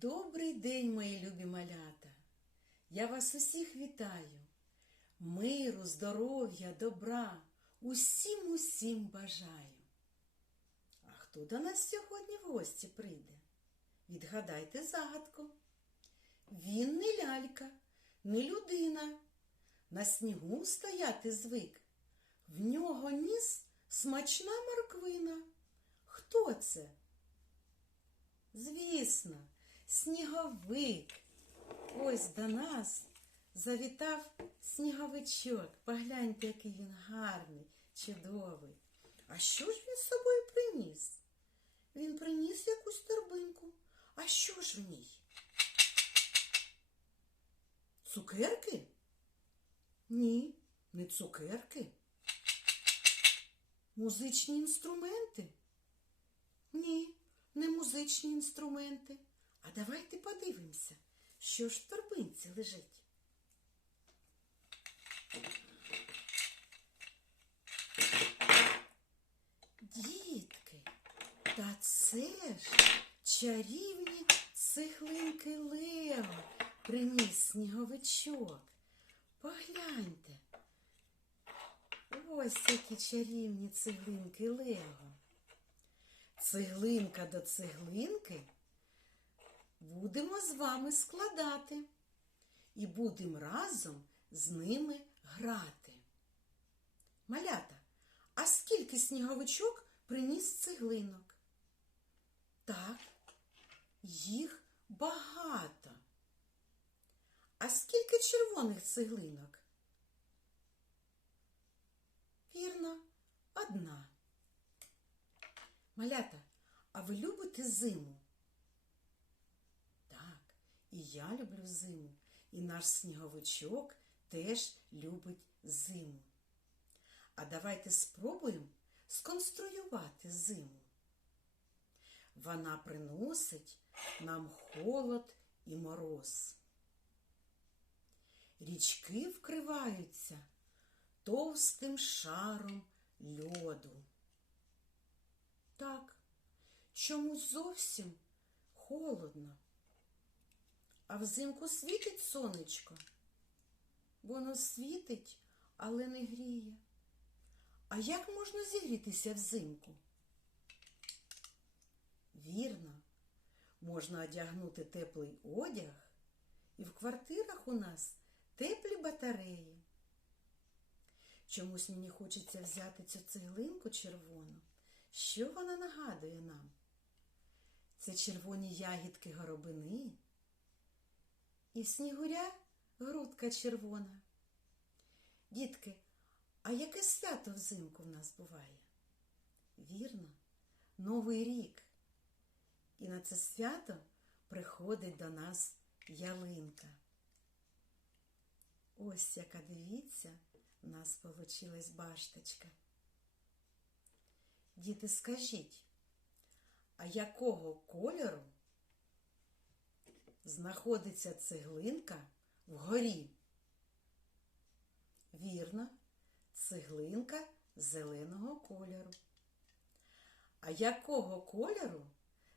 Добрий день, мої любі малята! Я вас усіх вітаю. Миру, здоров'я, добра, усім усім бажаю. А хто до нас сьогодні в гості прийде? Відгадайте загадку. Він не лялька, не людина. На снігу стояти звик. В нього ніс смачна морквина. Хто це? Звісно, сніговик. Ось до нас завітав сніговичок. Погляньте, який він гарний, чудовий. А що ж він з собою приніс? Він приніс якусь торбинку. А що ж в ній? Цукерки? Ні, не цукерки. Музичні інструменти? Ні, не музичні інструменти. А давайте подивимося, що ж в торбинці лежить. Дітки, та це ж чарівні цеглинки Лео приніс сніговичок. Погляньте. Ось які чарівні цеглинки Лего. Цеглинка до цеглинки будемо з вами складати і будемо разом з ними грати. Малята, а скільки сніговичок приніс цеглинок? Так, їх багато. А скільки червоних цеглинок? Вірно, одна. Малята, а ви любите зиму? Я люблю зиму, і наш сніговичок теж любить зиму. А давайте спробуємо сконструювати зиму. Вона приносить нам холод і мороз. Річки вкриваються товстим шаром льоду. Так, чомусь зовсім холодно. А взимку світить сонечко. Воно світить, але не гріє. А як можна зігрітися взимку? Вірно, можна одягнути теплий одяг, і в квартирах у нас теплі батареї. Чомусь мені хочеться взяти цю цеглинку червону. Що вона нагадує нам? Це червоні ягідки горобини. І в снігуря грудка червона. Дітки, а яке свято взимку в нас буває? Вірно, Новий рік. І на це свято приходить до нас ялинка. Ось яка дивіться, у нас получилась башточка. Діти, скажіть, а якого кольору знаходиться цеглинка вгорі? Вірно, цеглинка зеленого кольору. А якого кольору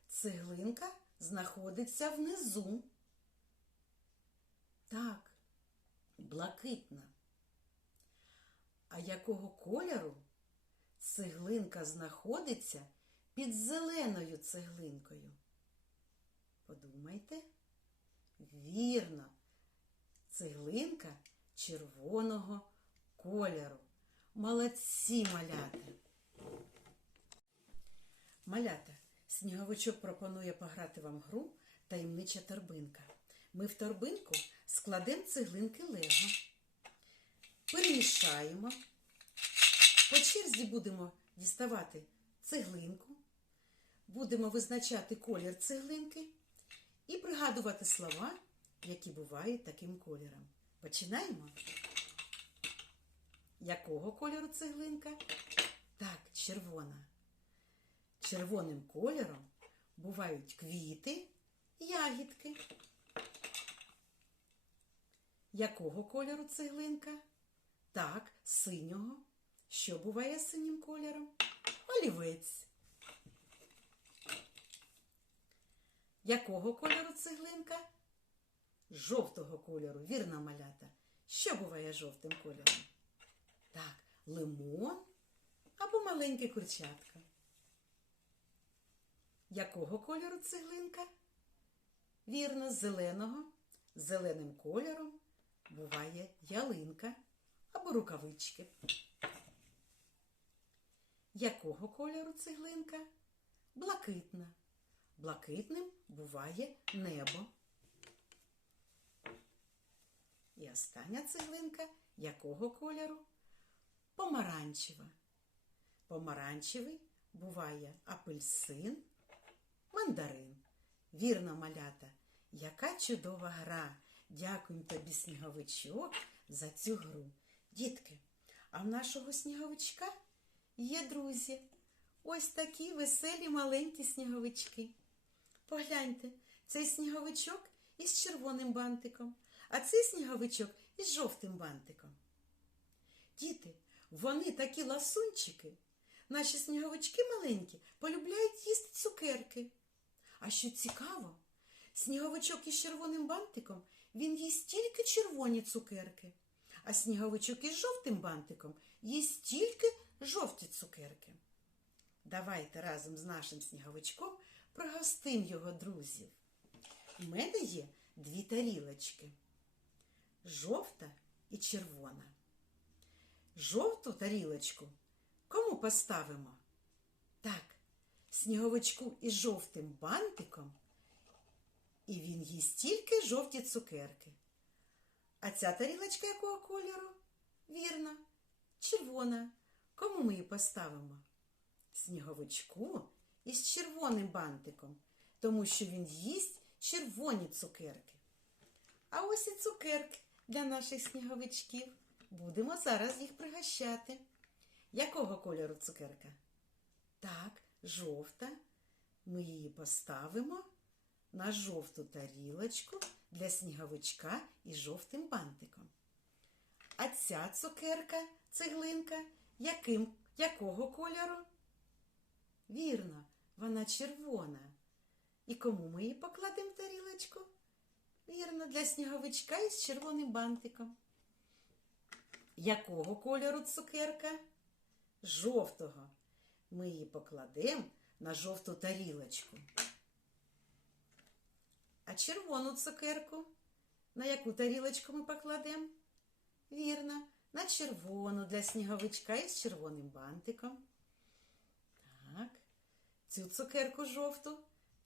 цеглинка знаходиться внизу? Так, блакитна. А якого кольору цеглинка знаходиться під зеленою цеглинкою? Подумайте. Вірно, цеглинка червоного кольору. Молодці малята. Малята, сніговичок пропонує пограти вам гру таємнича торбинка. Ми в торбинку складемо цеглинки лего, перемішаємо. По черзі будемо діставати цеглинку, будемо визначати колір цеглинки і пригадувати слова, які бувають таким кольором. Починаємо. Якого кольору цеглинка? Так, червона. Червоним кольором бувають квіти, ягідки. Якого кольору цеглинка? Так, синього. Що буває синім кольором? Олівець. Якого кольору цеглинка? Жовтого кольору, вірно, малята. Що буває жовтим кольором? Так, лимон або маленьке курчатка. Якого кольору цеглинка? Вірно, зеленого. Зеленим кольором буває ялинка або рукавички. Якого кольору цеглинка? Блакитна. Блакитним буває небо. І остання цеглинка якого кольору? Помаранчева. Помаранчевий буває апельсин, мандарин. Вірно, малята, яка чудова гра. Дякуємо тобі, сніговичок, за цю гру. Дітки, а в нашого сніговичка є друзі. Ось такі веселі маленькі сніговички. Погляньте, цей сніговичок із червоним бантиком, а цей сніговичок із жовтим бантиком. Діти, вони такі ласунчики. Наші сніговички маленькі полюбляють їсти цукерки. А що цікаво, сніговичок із червоним бантиком він їсть тільки червоні цукерки, а сніговичок із жовтим бантиком їсть тільки жовті цукерки. Давайте разом з нашим сніговичком пригостим його друзів. У мене є дві тарілочки жовта і червона. Жовту тарілочку кому поставимо? Так, сніговичку із жовтим бантиком, і він їсть тільки жовті цукерки. А ця тарілочка якого кольору? Вірно, червона. Кому ми її поставимо? Сніговичку із червоним бантиком, тому що він їсть червоні цукерки. А ось і цукерки для наших сніговичків. Будемо зараз їх пригощати. Якого кольору цукерка? Так, жовта. Ми її поставимо на жовту тарілочку для сніговичка із жовтим бантиком. А ця цукерка, цеглинка, яким, якого кольору? Вірно, вона червона. І кому ми її покладемо в тарілочку? Вірно, для сніговичка із червоним бантиком. Якого кольору цукерка? Жовтого. Ми її покладемо на жовту тарілочку. А червону цукерку на яку тарілочку ми покладемо? Вірно, на червону для сніговичка із червоним бантиком. Цю цукерку жовту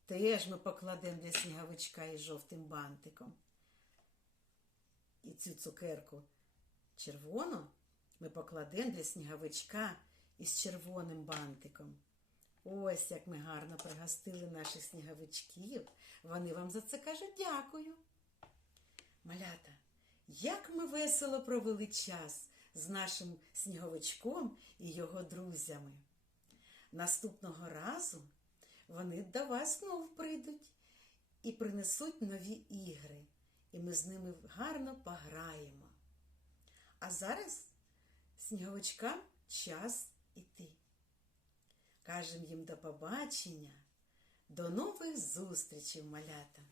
теж ми покладемо для сніговичка із жовтим бантиком. І цю цукерку червону ми покладемо для сніговичка із червоним бантиком. Ось як ми гарно пригостили наших сніговичків. Вони вам за це кажуть дякую. Малята, як ми весело провели час з нашим сніговичком і його друзями. Наступного разу вони до вас знов прийдуть і принесуть нові ігри, і ми з ними гарно пограємо. А зараз сніговичкам час іти. Кажемо їм до побачення, до нових зустрічей, малята!